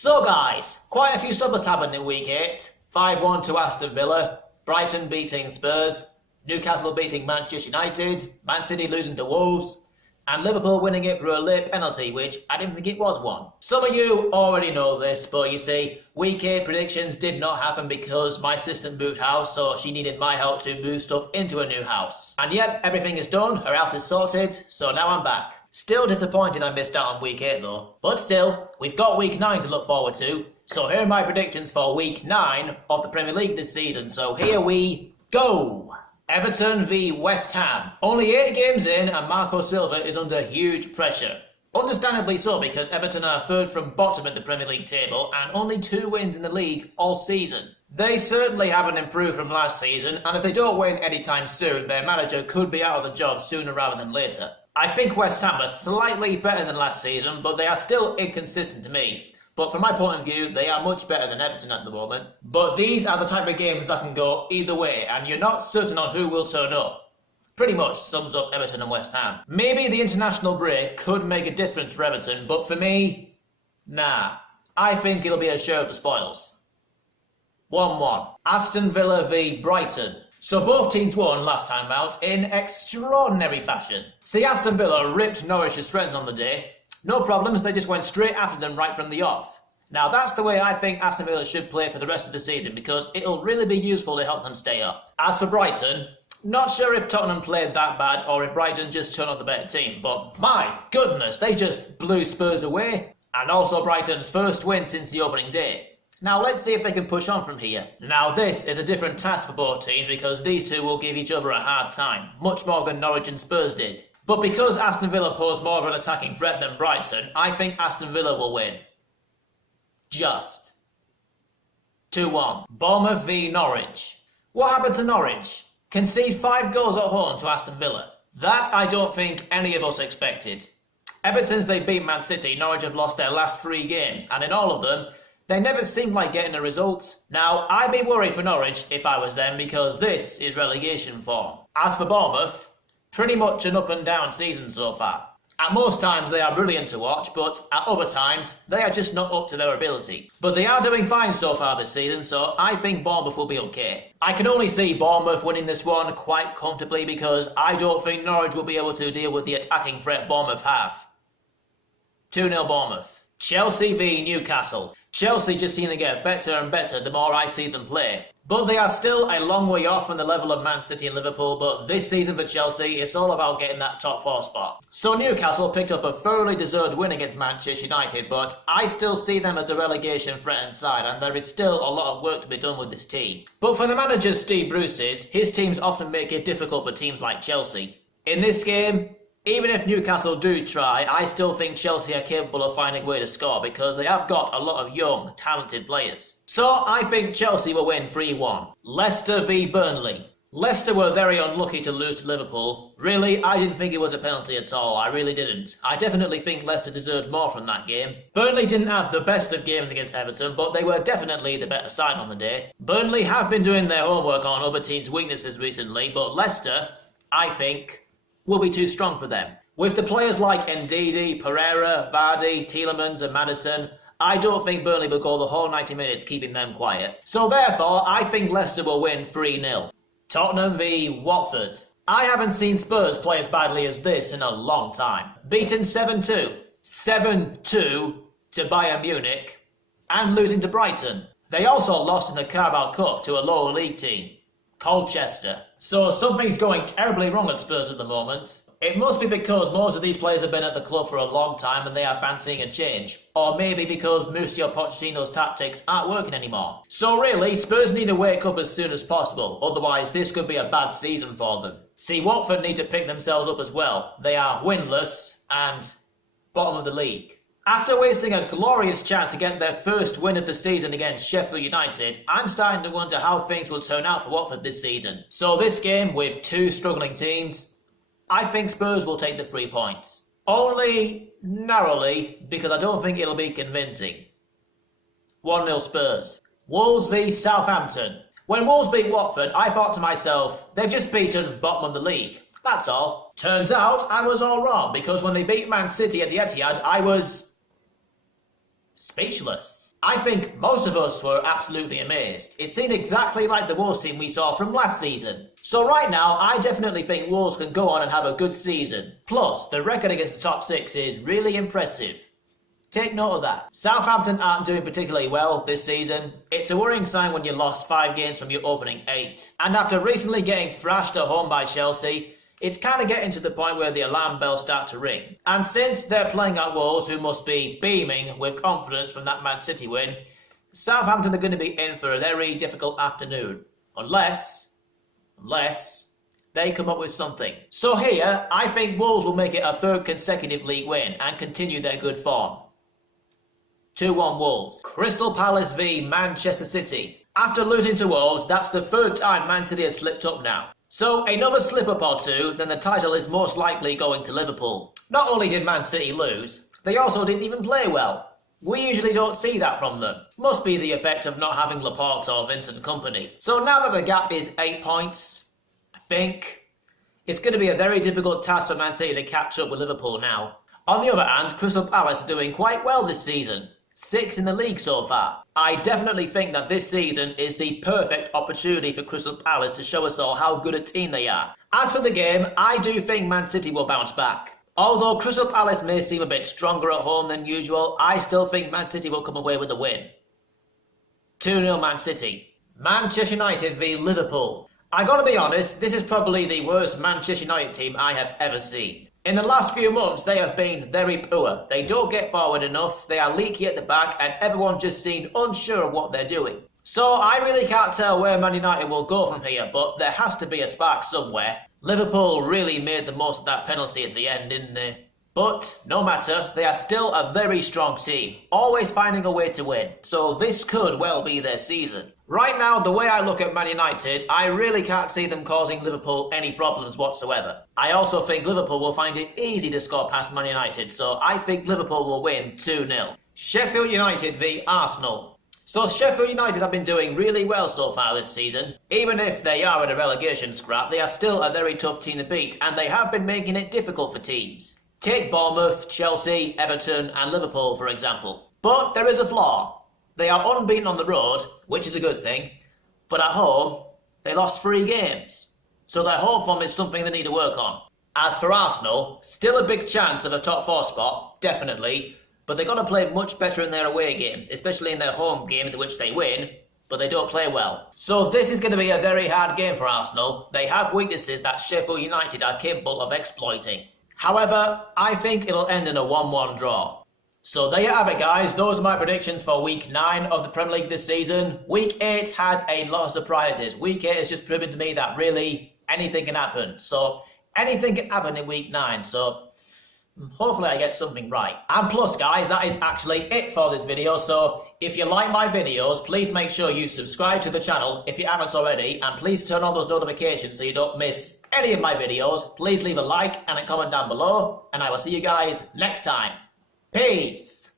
So guys, quite a few stuff happened in week 8. 5-1 to Aston Villa, Brighton beating Spurs, Newcastle beating Manchester United, Man City losing to Wolves, and Liverpool winning it through a late penalty, which I didn't think it was one. Some of you already know this, but you see, week 8 predictions did not happen because my assistant moved house, so she needed my help to move stuff into a new house. And yet, everything is done, her house is sorted, so now I'm back. Still disappointed I missed out on week 8 though, but still, we've got week 9 to look forward to, so here are my predictions for week 9 of the Premier League this season, so here we go! Everton v West Ham. Only 8 games in and Marco Silva is under huge pressure. Understandably so, because Everton are third from bottom in the Premier League table and only 2 wins in the league all season. They certainly haven't improved from last season, and if they don't win anytime soon, their manager could be out of the job sooner rather than later. I think West Ham are slightly better than last season, but they are still inconsistent to me. But from my point of view, they are much better than Everton at the moment. But these are the type of games that can go either way, and you're not certain on who will turn up. Pretty much sums up Everton and West Ham. Maybe the international break could make a difference for Everton, but for me, nah. I think it'll be a show of the spoils. 1-1. Aston Villa v Brighton. So both teams won last time out in extraordinary fashion. See, Aston Villa ripped Norwich to shreds on the day. No problems, they just went straight after them right from the off. Now that's the way I think Aston Villa should play for the rest of the season because it'll really be useful to help them stay up. As for Brighton, not sure if Tottenham played that bad or if Brighton just turned out the better team, but my goodness, they just blew Spurs away. And also Brighton's first win since the opening day. Now let's see if they can push on from here. Now this is a different task for both teams because these two will give each other a hard time, much more than Norwich and Spurs did. But because Aston Villa pose more of an attacking threat than Brighton, I think Aston Villa will win. Just. 2-1. Bournemouth v Norwich. What happened to Norwich? Concede 5 goals at home to Aston Villa. That I don't think any of us expected. Ever since they beat Man City, Norwich have lost their last 3 games, and in all of them, they never seemed like getting a result. Now, I'd be worried for Norwich if I was them because this is relegation form. As for Bournemouth, pretty much an up and down season so far. At most times they are brilliant to watch, but at other times they are just not up to their ability. But they are doing fine so far this season, so I think Bournemouth will be okay. I can only see Bournemouth winning this one quite comfortably because I don't think Norwich will be able to deal with the attacking threat Bournemouth have. 2-0 Bournemouth. Chelsea v Newcastle. Chelsea just seem to get better and better the more I see them play. But they are still a long way off from the level of Man City and Liverpool, but this season for Chelsea, it's all about getting that top 4 spot. So Newcastle picked up a thoroughly deserved win against Manchester United, but I still see them as a relegation threatened side, and there is still a lot of work to be done with this team. But for the manager Steve Bruce's, his teams often make it difficult for teams like Chelsea. In this game, even if Newcastle do try, I still think Chelsea are capable of finding a way to score because they have got a lot of young, talented players. So I think Chelsea will win 3-1. Leicester v Burnley. Leicester were very unlucky to lose to Liverpool. Really, I didn't think it was a penalty at all, I really didn't. I definitely think Leicester deserved more from that game. Burnley didn't have the best of games against Everton, but they were definitely the better side on the day. Burnley have been doing their homework on other teams' weaknesses recently, but Leicester, I think, will be too strong for them. With the players like Ndidi, Pereira, Vardy, Tielemans and Maddison, I don't think Burnley will go the whole 90 minutes keeping them quiet. So therefore, I think Leicester will win 3-0. Tottenham v Watford. I haven't seen Spurs play as badly as this in a long time. Beaten 7-2. 7-2 to Bayern Munich. And losing to Brighton. They also lost in the Carabao Cup to a lower league team, Colchester. So something's going terribly wrong at Spurs at the moment. It must be because most of these players have been at the club for a long time and they are fancying a change. Or maybe because Mauricio Pochettino's tactics aren't working anymore. So really, Spurs need to wake up as soon as possible, otherwise this could be a bad season for them. See, Watford need to pick themselves up as well. They are winless and bottom of the league. After wasting a glorious chance to get their first win of the season against Sheffield United, I'm starting to wonder how things will turn out for Watford this season. So this game, with 2 struggling teams, I think Spurs will take the 3 points. Only narrowly, because I don't think it'll be convincing. 1-0 Spurs. Wolves v Southampton. When Wolves beat Watford, I thought to myself, they've just beaten bottom of the league. That's all. Turns out, I was all wrong, because when they beat Man City at the Etihad, I was speechless. I think most of us were absolutely amazed. It seemed exactly like the Wolves team we saw from last season. So right now, I definitely think Wolves can go on and have a good season. Plus, the record against the top 6 is really impressive. Take note of that. Southampton aren't doing particularly well this season. It's a worrying sign when you lost 5 games from your opening 8. And after recently getting thrashed at home by Chelsea, it's kind of getting to the point where the alarm bells start to ring. And since they're playing at Wolves, who must be beaming with confidence from that Man City win, Southampton are going to be in for a very difficult afternoon. Unless they come up with something. So here, I think Wolves will make it a 3rd consecutive league win and continue their good form. 2-1 Wolves. Crystal Palace v Manchester City. After losing to Wolves, that's the 3rd time Man City has slipped up now. So another slip-up or two, then the title is most likely going to Liverpool. Not only did Man City lose, they also didn't even play well. We usually don't see that from them. Must be the effect of not having Laporte or Vincent company. So now that the gap is 8 points, I think it's going to be a very difficult task for Man City to catch up with Liverpool now. On the other hand, Crystal Palace are doing quite well this season. 6 in the league so far. I definitely think that this season is the perfect opportunity for Crystal Palace to show us all how good a team they are. As for the game, I do think Man City will bounce back. Although Crystal Palace may seem a bit stronger at home than usual, I still think Man City will come away with a win. 2-0 Man City. Manchester United v Liverpool. I gotta be honest, this is probably the worst Manchester United team I have ever seen. In the last few months, they have been very poor. They don't get forward enough, they are leaky at the back, and everyone just seemed unsure of what they're doing. So I really can't tell where Man United will go from here, but there has to be a spark somewhere. Liverpool really made the most of that penalty at the end, didn't they? But no matter, they are still a very strong team, always finding a way to win. So this could well be their season. Right now, the way I look at Man United, I really can't see them causing Liverpool any problems whatsoever. I also think Liverpool will find it easy to score past Man United, so I think Liverpool will win 2-0. Sheffield United v Arsenal. So Sheffield United have been doing really well so far this season. Even if they are in a relegation scrap, they are still a very tough team to beat, and they have been making it difficult for teams. Take Bournemouth, Chelsea, Everton and Liverpool for example. But there is a flaw. They are unbeaten on the road, which is a good thing, but at home, they lost 3 games. So their home form is something they need to work on. As for Arsenal, still a big chance of a top 4 spot, definitely, but they've got to play much better in their away games, especially in their home games in which they win, but they don't play well. So this is going to be a very hard game for Arsenal. They have weaknesses that Sheffield United are capable of exploiting. However, I think it'll end in a 1-1 draw. So there you have it guys, those are my predictions for Week 9 of the Premier League this season. Week 8 had a lot of surprises. Week 8 has just proven to me that really anything can happen. So anything can happen in Week 9, so hopefully I get something right. And plus guys, that is actually it for this video. So if you like my videos, please make sure you subscribe to the channel if you haven't already, and please turn on those notifications so you don't miss any of my videos. Please leave a like and a comment down below, and I will see you guys next time. Peace!